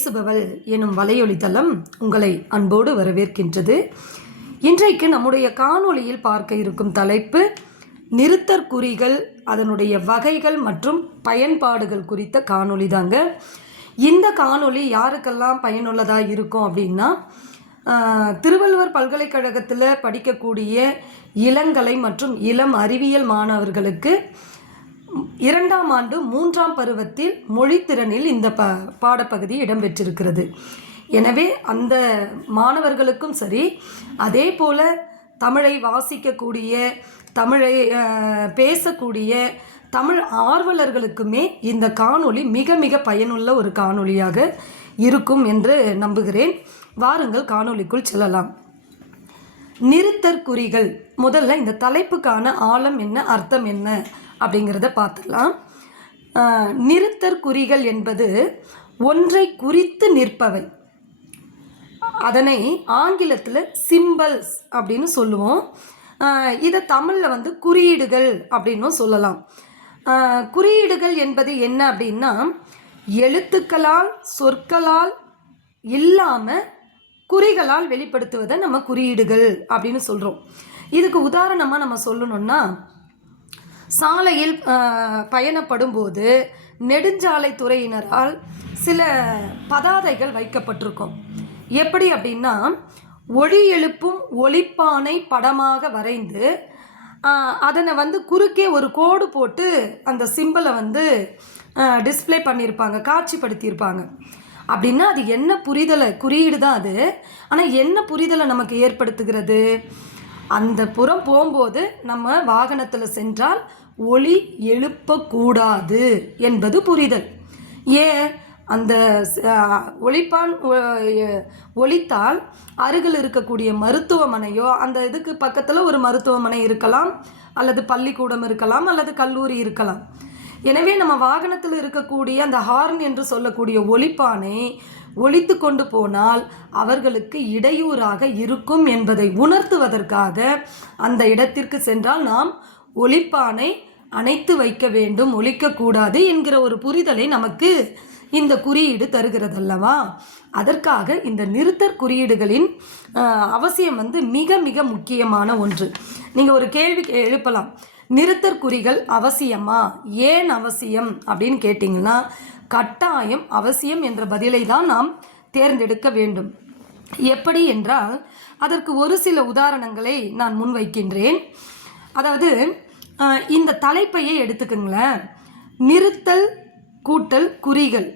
பேசுபவள் எனும் வலையொலித்தளம் உங்களை அன்போடு வரவேற்கின்றது. இன்றைக்கு நம்முடைய காணொளியில் பார்க்க இருக்கும் தலைப்பு நிறுத்தற்குறிகள், அதனுடைய வகைகள் மற்றும் பயன்பாடுகள் குறித்த காணொளி தாங்க. இந்த காணொளி யாருக்கெல்லாம் பயனுள்ளதாக இருக்கும் அப்படின்னா, திருவள்ளுவர் பல்கலைக்கழகத்தில் படிக்கக்கூடிய இளங்கலை மற்றும் இளம் அறிவியல் மாணவர்களுக்கு 2ஆம் ஆண்டு 3ஆம் பருவத்தில் மொழித்திறனில் இந்த பாடப்பகுதி இடம்பெற்றிருக்கிறது. எனவே அந்த மாணவர்களுக்கும் சரி, அதே போல் தமிழை வாசிக்கக்கூடிய, தமிழை பேசக்கூடிய தமிழ் ஆர்வலர்களுக்குமே இந்த காணொளி மிக மிக பயனுள்ள ஒரு காணொளியாக இருக்கும் என்று நம்புகிறேன். வாருங்கள் காணொளிக்குள் செல்லலாம். நிறுத்தற்குறிகள். முதல்ல இந்த தலைப்புக்கான ஆழம் என்ன, அர்த்தம் என்ன அப்படிங்கிறத பார்த்துடலாம். நிறுத்தற்குறிகள் என்பது ஒன்றை குறித்து நிற்பவை. அதனை ஆங்கிலத்தில் சிம்பல்ஸ் அப்படின்னு சொல்லுவோம். இதை தமிழில் குறியீடுகள் அப்படின்னும் சொல்லலாம். குறியீடுகள் என்பது என்ன அப்படின்னா, எழுத்துக்களால் சொற்களால் இல்லாமல் குறிகளால் வெளிப்படுத்துவதை நம்ம குறியீடுகள் அப்படின்னு சொல்கிறோம். இதுக்கு உதாரணமாக நம்ம சொல்லணும்னா, சாலையில் பயணப்படும் போது நெடுஞ்சாலைத்துறையினரால் சில பதாதைகள் வைக்கப்பட்டிருக்கும். எப்படி அப்படின்னா, ஒளி எழுப்பும் ஒளிப்பானை படமாக வரைந்து அதனை குறுக்கே ஒரு கோடு போட்டு அந்த சிம்பிளை டிஸ்பிளே பண்ணியிருப்பாங்க, காட்சிப்படுத்தியிருப்பாங்க. அப்படின்னா அது என்ன புரிதலை, குறியீடு தான் அது. ஆனால் என்ன புரிதலை நமக்கு ஏற்படுத்துகிறது? அந்த புறம் போகும்போது நம்ம வாகனத்தில் சென்றால் ஒளி எழுப்பக்கூடாது என்பது புரிதல். ஏன்? அந்த ஒளிப்பான் ஒளித்தால் அருகில் இருக்கக்கூடிய மருத்துவமனையோ, அந்த இதுக்கு பக்கத்தில் ஒரு மருத்துவமனை இருக்கலாம், அல்லது பள்ளிக்கூடம் இருக்கலாம், அல்லது கல்லூரி இருக்கலாம். எனவே நம்ம வாகனத்தில் இருக்கக்கூடிய அந்த ஹார்ன் என்று சொல்லக்கூடிய ஒலிப்பானை ஒலித்து கொண்டு போனால் அவர்களுக்கு இடையூறாக இருக்கும் என்பதை உணர்த்துவதற்காக அந்த இடத்திற்கு சென்றால் நாம் ஒலிப்பானை அணைத்து வைக்க வேண்டும், ஒலிக்கக்கூடாது என்கிற ஒரு புரிதலை நமக்கு இந்த குறியீடு தருகிறதல்லவா? அதற்காக இந்த நிறுத்தற்குறியீடுகளின் அவசியம் மிக மிக முக்கியமான ஒன்று. நீங்கள் ஒரு கேள்வி எழுப்பலாம், நிறுத்தற்குறிகள் அவசியமா, ஏன் அவசியம் அப்படின்னு கேட்டிங்கன்னா, கட்டாயம் அவசியம் என்ற பதிலை தான் நாம் தேர்ந்தெடுக்க வேண்டும். எப்படி என்றால், அதற்கு ஒரு சில உதாரணங்களை நான் முன்வைக்கின்றேன். அதாவது, இந்த தலைப்பையே எடுத்துக்கங்களேன். நிறுத்தல் கூட்டல் குறிகள்,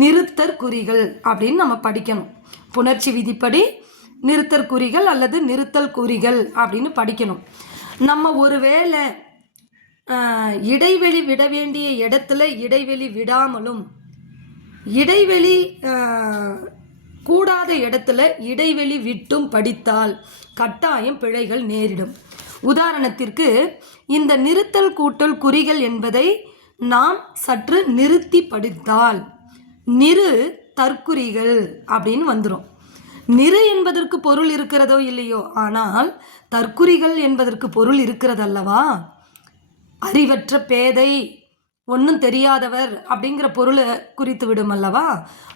நிறுத்தற்குறிகள் அப்படின்னு நம்ம படிக்கணும். புணர்ச்சி விதிப்படி நிறுத்தற்குறிகள் அல்லது நிறுத்தல் குறிகள் அப்படின்னு படிக்கணும். நம்ம ஒருவேளை இடைவெளி விட வேண்டிய இடத்துல இடைவெளி விடாமலும், இடைவெளி கூடாத இடத்துல இடைவெளி விட்டும் படித்தால் கட்டாயம் பிழைகள் நேரிடும். உதாரணத்திற்கு, இந்த நிறுத்தல் கூட்டல் குறிகள் என்பதை நாம் சற்று நிறுத்தி படித்தால் நிறு தற்குறிகள் அப்படின்னு வந்துடும். நிறு என்பதற்கு பொருள் இருக்கிறதோ இல்லையோ, ஆனால் தற்குறிகள் என்பதற்கு பொருள் இருக்கிறதல்லவா? அறிவற்ற பேதை, ஒன்றும் தெரியாதவர் அப்படிங்கிற பொருளை குறித்து விடும் அல்லவா?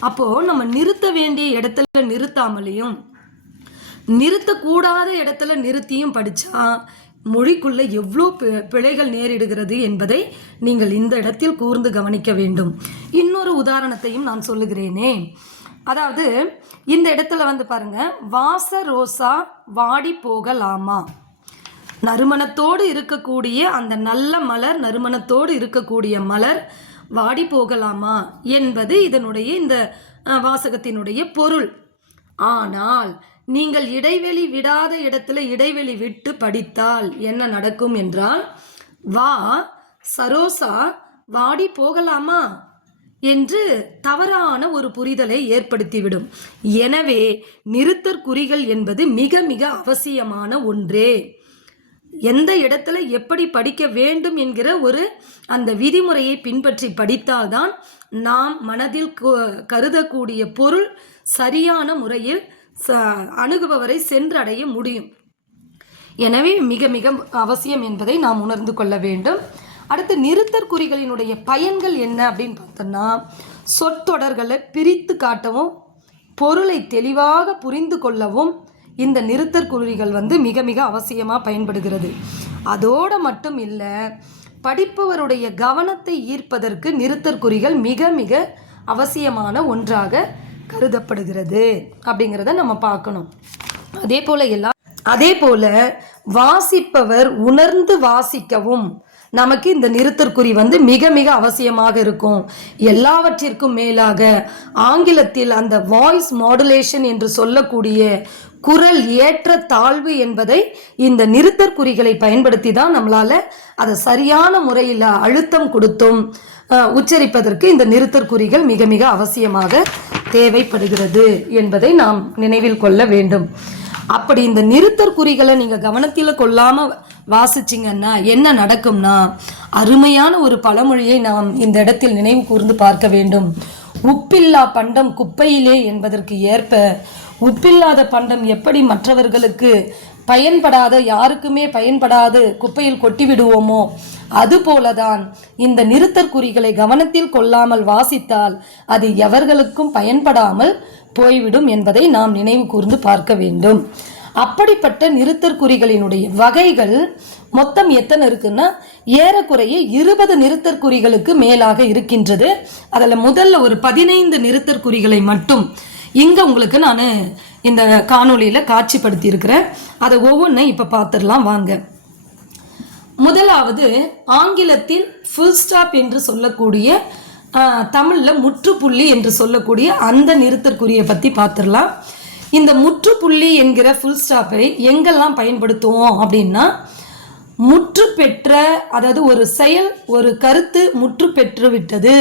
அப்போது நம்ம நிறுத்த வேண்டிய இடத்துல நிறுத்தாமலையும் நிறுத்தக்கூடாத இடத்துல நிறுத்தியும் படித்தா மொழிக்குள்ளே எவ்வளோ பிழைகள் நேரிடுகிறது என்பதை நீங்கள் இந்த இடத்தில் கூர்ந்து கவனிக்க வேண்டும். இன்னொரு உதாரணத்தையும் நான் சொல்லுகிறேனே. அதாவது, இந்த இடத்துல பாருங்க, வாச ரோசா வாடி போகலாமா, நறுமணத்தோடு இருக்கக்கூடிய அந்த நல்ல மலர், நறுமணத்தோடு இருக்கக்கூடிய மலர் வாடி போகலாமா என்பது இதனுடைய இந்த வாசகத்தினுடைய பொருள். ஆனால் நீங்கள் இடைவெளி விடாத இடத்துல இடைவெளி விட்டு படித்தால் என்ன நடக்கும் என்றால், வா சரோசா வாடி போகலாமா என்று தவறான ஒரு புரிதலை ஏற்படுத்திவிடும். எனவே நிறுத்தற்குறிகள் என்பது மிக மிக அவசியமான ஒன்றே. எந்த இடத்துல எப்படி படிக்க வேண்டும் என்கிற ஒரு அந்த விதிமுறையை பின்பற்றி படித்தால்தான் நாம் மனதில் கருதக்கூடிய பொருள் சரியான முறையில் அணுகுபவரை சென்றடைய முடியும். எனவே மிக மிக அவசியம் என்பதை நாம் உணர்ந்து கொள்ள வேண்டும். அடுத்து நிறுத்தற் குறிகளினுடைய பயன்கள் என்ன அப்படின்னு பார்த்தோம்னா, சொற்றொடர்களை பிரித்து காட்டவும் பொருளை தெளிவாக புரிந்து கொள்ளவும் இந்த நிறுத்தற் குறிகள் மிக மிக அவசியமாக பயன்படுகிறது. அதோடு மட்டும் இல்லை, படிப்பவருடைய கவனத்தை ஈர்ப்பதற்கு நிறுத்தற் குறிகள் மிக மிக அவசியமான ஒன்றாக கருதப்படுகிறது அப்படிங்கிறத நம்ம பார்க்கணும். அதே போல வாசிப்பவர் உணர்ந்து வாசிக்கவும் நமக்கு இந்த நிறுத்தற் குறி மிக மிக அவசியமாக இருக்கும். எல்லாவற்றிற்கும் மேலாக ஆங்கிலத்தில் அந்த வாய்ஸ் மாடுலேஷன் என்று சொல்லக்கூடிய குரல் ஏற்ற தாழ்வு என்பதை இந்த நிறுத்தற் குறிகளை பயன்படுத்தி தான் நம்மளால அதை சரியான முறையில் அழுத்தம் கொடுத்தும் உச்சரிப்பதற்கு இந்த நிறுத்தற் குறிகள் மிக மிக அவசியமாக தேவைப்படுகிறது என்பதை நாம் நினைவில் கொள்ள வேண்டும். அப்படி இந்த நிறுத்தற் குறிகளை நீங்கள் கவனத்தில் கொள்ளாமல் வாசிச்சிங்கன்னா என்ன நடக்கும்னா, அருமையான ஒரு பழமொழியை நாம் இந்த இடத்தில் நினைவு கூர்ந்து பார்க்க வேண்டும். உப்பில்லா பண்டம் குப்பையிலே என்பதற்கு ஏற்ப உப்பில்லாத பண்டம் எப்படி மற்றவர்களுக்கு பயன்படாத, யாருக்குமே பயன்படாது குப்பையில் கொட்டி விடுவோமோ, அதுபோலதான் இந்த நிறுத்தற் குறிகளை கவனத்தில் கொள்ளாமல் வாசித்தால் அது எவர்களுக்கும் பயன்படாமல் போய்விடும் என்பதை நாம் நினைவு கூர்ந்து பார்க்க வேண்டும். அப்படிப்பட்ட நிறுத்தற் குறிகளினுடைய வகைகள் மொத்தம் எத்தனை இருக்குன்னா, ஏறக்குறைய 20 நிறுத்தற் குறிகளுக்கு மேலாக இருக்கின்றது. அதில் முதல்ல ஒரு 15 நிறுத்தற் குறிகளை மட்டும் இங்கே உங்களுக்கு நான் இந்த காணொளியில் காட்சிப்படுத்தி இருக்கிறேன். அதை ஒவ்வொன்றை இப்போ பார்த்துடலாம் வாங்க. முதலாவது ஆங்கிலத்தில் ஃபுல் ஸ்டாப் என்று சொல்லக்கூடிய, தமிழில் முற்றுப்புள்ளி என்று சொல்லக்கூடிய அந்த நிறுத்தற் குறியை பற்றி பார்த்துடலாம். இந்த முற்றுப்புள்ளி என்கிற ஃபுல் ஸ்டாப்பை எங்கெல்லாம் பயன்படுத்துவோம் அப்படின்னா, முற்று பெற்ற, அதாவது ஒரு செயல் ஒரு கருத்து முற்று பெற்று விட்டது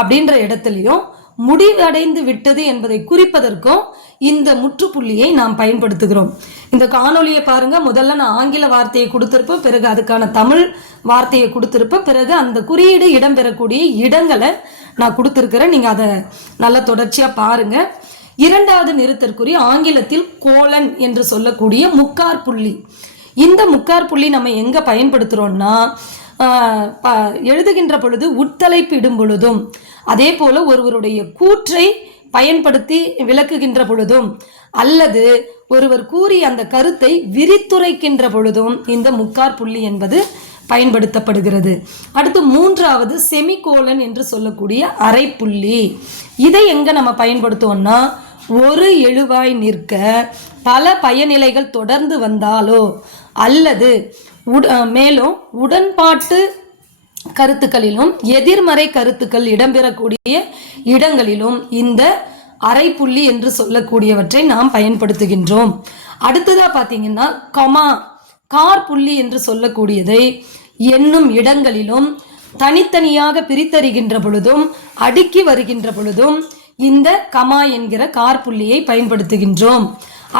அப்படின்ற இடத்துலையும், முடிவடைந்து விட்டது என்பதை குறிப்பதற்கும் இந்த முற்றுப்புள்ளியை நாம் பயன்படுத்துகிறோம். இந்த காணொலியை பாருங்க. முதல்ல நான் ஆங்கில வார்த்தையை கொடுத்திருப்பேன், பிறகு அதுக்கான தமிழ் வார்த்தையை கொடுத்திருப்பேன், பிறகு அந்த குறியீடு இடம்பெறக்கூடிய இடங்களை நான் கொடுத்திருக்கிறேன். நீங்க அதை நல்லா தொடர்ச்சியா பாருங்க. இரண்டாவது நிறுத்தற் குறி ஆங்கிலத்தில் கோலன் என்று சொல்லக்கூடிய முக்கார் புள்ளி. இந்த முக்கார் புள்ளி நம்ம எங்க பயன்படுத்துறோம்னா, எழுதுகின்ற பொழுது உட்தலைப்பு இடும் பொழுதும், அதே போல ஒருவருடைய கூற்றை பயன்படுத்தி விளக்குகின்ற பொழுதும், அல்லது ஒருவர் கூறி அந்த கருத்தை விரித்துரைக்கின்ற பொழுதும் இந்த முக்கார் புள்ளி என்பது பயன்படுத்தப்படுகிறது. அடுத்து மூன்றாவது செமிகோலன் என்று சொல்லக்கூடிய அரைப்புள்ளி. இதை எங்க நம்ம பயன்படுத்துவோம்னா, ஒரு எழுவாய் நிற்க பல பயனிலைகள் தொடர்ந்து வந்தாலோ, அல்லது மேலும் உடன்பாட்டு கருத்துக்களிலும் எதிர்மறை கருத்துக்கள் இடம்பெறக்கூடிய இடங்களிலும் இந்த அரைப்புள்ளி என்று சொல்லக்கூடியவற்றை நாம் பயன்படுத்துகின்றோம். அடுத்ததா பார்த்தீங்கன்னா கமா, கார் புள்ளி என்று சொல்லக்கூடியதை என்னும் இடங்களிலும் தனித்தனியாக பிரித்தறிகின்ற பொழுதும் அடுக்கி வருகின்ற பொழுதும் இந்த கமா என்கிற கார் புள்ளியை பயன்படுத்துகின்றோம்.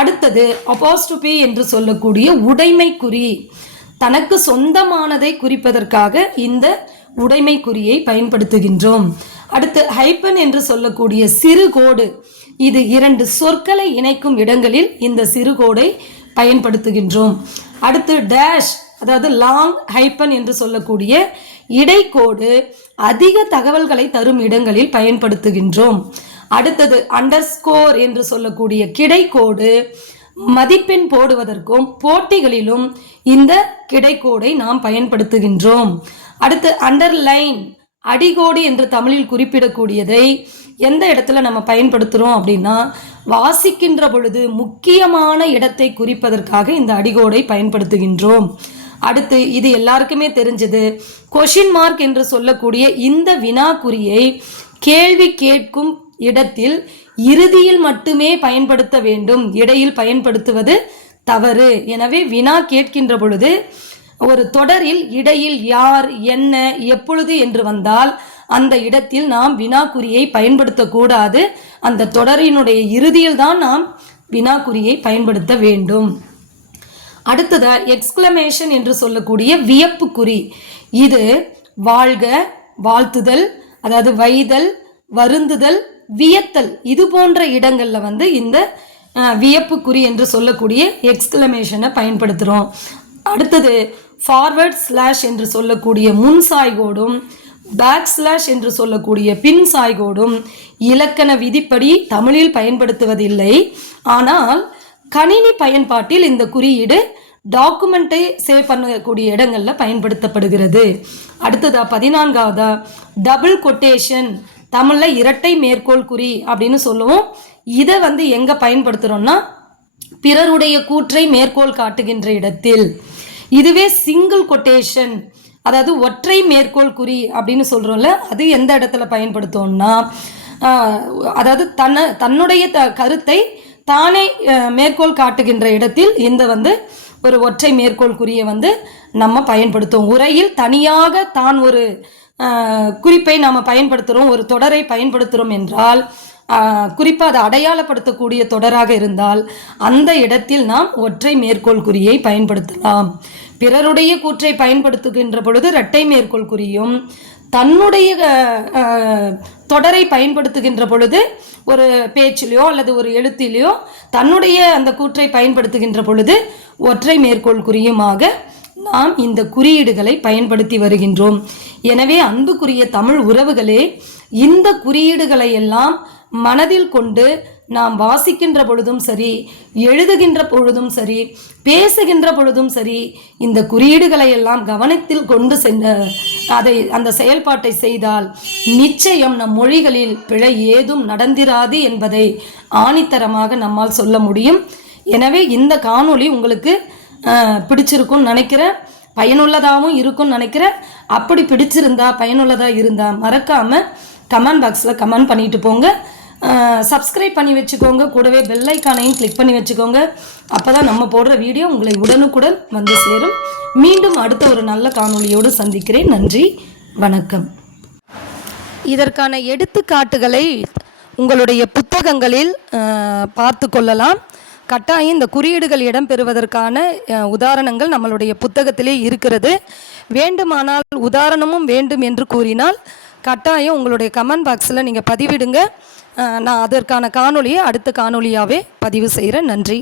அடுத்தது அப்போஸ்ட்ரோபி என்று சொல்லக்கூடிய உடைமை குறி, தனக்கு சொந்தமானதை குறிப்பதற்காக இந்த உடைமை குறியை பயன்படுத்துகின்றோம். அடுத்து ஹைப்பன் என்று சொல்லக்கூடிய சிறுகோடு, இது இரண்டு சொற்களை இணைக்கும் இடங்களில் இந்த சிறுகோடை பயன்படுத்துகின்றோம். அடுத்து டேஷ், அதாவது லாங் ஹைப்பன் என்று சொல்லக்கூடிய இடைக்கோடு அதிக தகவல்களை தரும் இடங்களில் பயன்படுத்துகின்றோம். அடுத்தது அண்டர்ஸ்கோர் என்று சொல்லக்கூடிய கிடைக்கோடு மதிப்பெண் போடுவதற்கும் போட்டிகளிலும் இந்த கிடைக்கோடை நாம் பயன்படுத்துகின்றோம். அடுத்து அண்டர்லைன், அடிகோடு என்று தமிழில் குறிப்பிடக்கூடியதை எந்த இடத்துல நம்ம பயன்படுத்துகிறோம் அப்படின்னா, வாசிக்கின்ற பொழுது முக்கியமான இடத்தை குறிப்பதற்காக இந்த அடிகோடை பயன்படுத்துகின்றோம். அடுத்து இது எல்லாருக்குமே தெரிஞ்சது, கொஷின் மார்க் என்று சொல்லக்கூடிய இந்த வினாக்குறியை கேள்வி கேட்கும் இடத்தில் இறுதியில் மட்டுமே பயன்படுத்த வேண்டும், இடையில் பயன்படுத்துவது தவறு. எனவே வினா கேட்கின்ற பொழுது ஒரு தொடரில் இடையில் யார், என்ன, எப்பொழுது என்று வந்தால் அந்த இடத்தில் நாம் வினாக்குறியை பயன்படுத்தக்கூடாது. அந்த தொடரினுடைய இறுதியில் தான் நாம் வினாக்குறியை பயன்படுத்த வேண்டும். அடுத்ததா எக்ஸ்கிளமேஷன் என்று சொல்லக்கூடிய வியப்பு குறி. இது வாழ்க, வாழ்த்துதல், அதாவது வைதல், வருந்துதல், வியத்தல், இது போன்ற இடங்கள்ல இந்த வியப்பு குறி என்று சொல்லக்கூடிய எக்ஸ்கிளமேஷனை பயன்படுத்துகிறோம். அடுத்தது ஃபார்வர்ட் ஸ்லாஷ் என்று சொல்லக்கூடிய முன் சாய்கோடும் பேக் ஸ்லாஷ் என்று சொல்லக்கூடிய பின் சாய்கோடும் இலக்கண விதிப்படி தமிழில் பயன்படுத்துவதில்லை. ஆனால் கணினி பயன்பாட்டில் இந்த குறியீடு டாக்குமெண்ட்டை சேவ் பண்ணக்கூடிய இடங்களில் பயன்படுத்தப்படுகிறது. அடுத்ததா 14வதா டபுள் கொட்டேஷன், தமிழில் இரட்டை மேற்கோள் குறி அப்படின்னு சொல்லுவோம். இதை எங்கே பயன்படுத்துகிறோம்னா பிறருடைய கூற்றை மேற்கோள் காட்டுகின்ற இடத்தில். இதுவே சிங்கிள் கொட்டேஷன், அதாவது ஒற்றை மேற்கோள் குறி அப்படின்னு சொல்கிறோம்ல, அது எந்த இடத்துல பயன்படுத்தோம்னா அதாவது தன்னுடைய கருத்தை தானே மேற்கோள் காட்டுகின்ற இடத்தில் இந்த ஒரு ஒற்றை மேற்கோள் குறியை நம்ம பயன்படுத்துவோம். உரையில் தனியாக தான் ஒரு குறிப்பை நாம் பயன்படுத்துகிறோம், ஒரு தொடரை பயன்படுத்துகிறோம் என்றால், குறிப்பாக அதை அடையாளப்படுத்தக்கூடிய தொடராக இருந்தால் அந்த இடத்தில் நாம் ஒற்றை மேற்கோள் குறியை பயன்படுத்தலாம். பிறருடைய கூற்றை பயன்படுத்துகின்ற பொழுது இரட்டை மேற்கோள் குறியும், தன்னுடைய தொடரை பயன்படுத்துகின்ற பொழுது ஒரு பேச்சிலையோ அல்லது ஒரு எழுத்திலையோ தன்னுடைய அந்த கூற்றை பயன்படுத்துகின்ற பொழுது ஒற்றை மேற்கோள் குறியுமாக நாம் இந்த குறியீடுகளை பயன்படுத்தி வருகின்றோம். எனவே அன்புக்குரிய தமிழ் உறவுகளே, இந்த குறியீடுகளை எல்லாம் மனதில் கொண்டு நாம் வாசிக்கின்ற பொழுதும் சரி, எழுதுகின்ற பொழுதும் சரி, பேசுகின்ற பொழுதும் சரி, இந்த குறியீடுகளை எல்லாம் கவனத்தில் கொண்டு அந்த செயல்பாட்டை செய்தால் நிச்சயம் நம் மொழிகளில் பிழை ஏதும் நடந்திராது என்பதை ஆணித்தரமாக நம்மால் சொல்ல முடியும். எனவே இந்த காணொளி உங்களுக்கு பிடிச்சிருக்கும்னு நினைக்கிறேன், பயனுள்ளதாகவும் இருக்கும்னு நினைக்கிறேன். அப்படி பிடிச்சிருந்தா, பயனுள்ளதாக இருந்தால் மறக்காமல் கமெண்ட் பாக்ஸில் கமெண்ட் பண்ணிட்டு போங்க. சப்ஸ்கிரைப் பண்ணி வச்சுக்கோங்க, கூடவே பெல் ஐக்கானையும் கிளிக் பண்ணி வச்சுக்கோங்க. அப்போ தான் நம்ம போடுற வீடியோ உங்களை உடனுக்குடன் சேரும். மீண்டும் அடுத்த ஒரு நல்ல காணொளியோடு சந்திக்கிறேன். நன்றி, வணக்கம். இதற்கான எடுத்துக்காட்டுகளை உங்களுடைய புத்தகங்களில் பார்த்து கொள்ளலாம். கட்டாயம் இந்த குறியீடுகள் இடம்பெறுவதற்கான உதாரணங்கள் நம்மளுடைய புத்தகத்திலே இருக்கிறது. வேண்டுமானால் உதாரணமும் வேண்டும் என்று கூறினால் கட்டாயம் உங்களுடைய கமெண்ட் பாக்ஸில் நீங்கள் பதிவிடுங்க. நான் அதற்கான காணொளியை அடுத்த காணொளியாகவே பதிவு செய்கிறேன். நன்றி.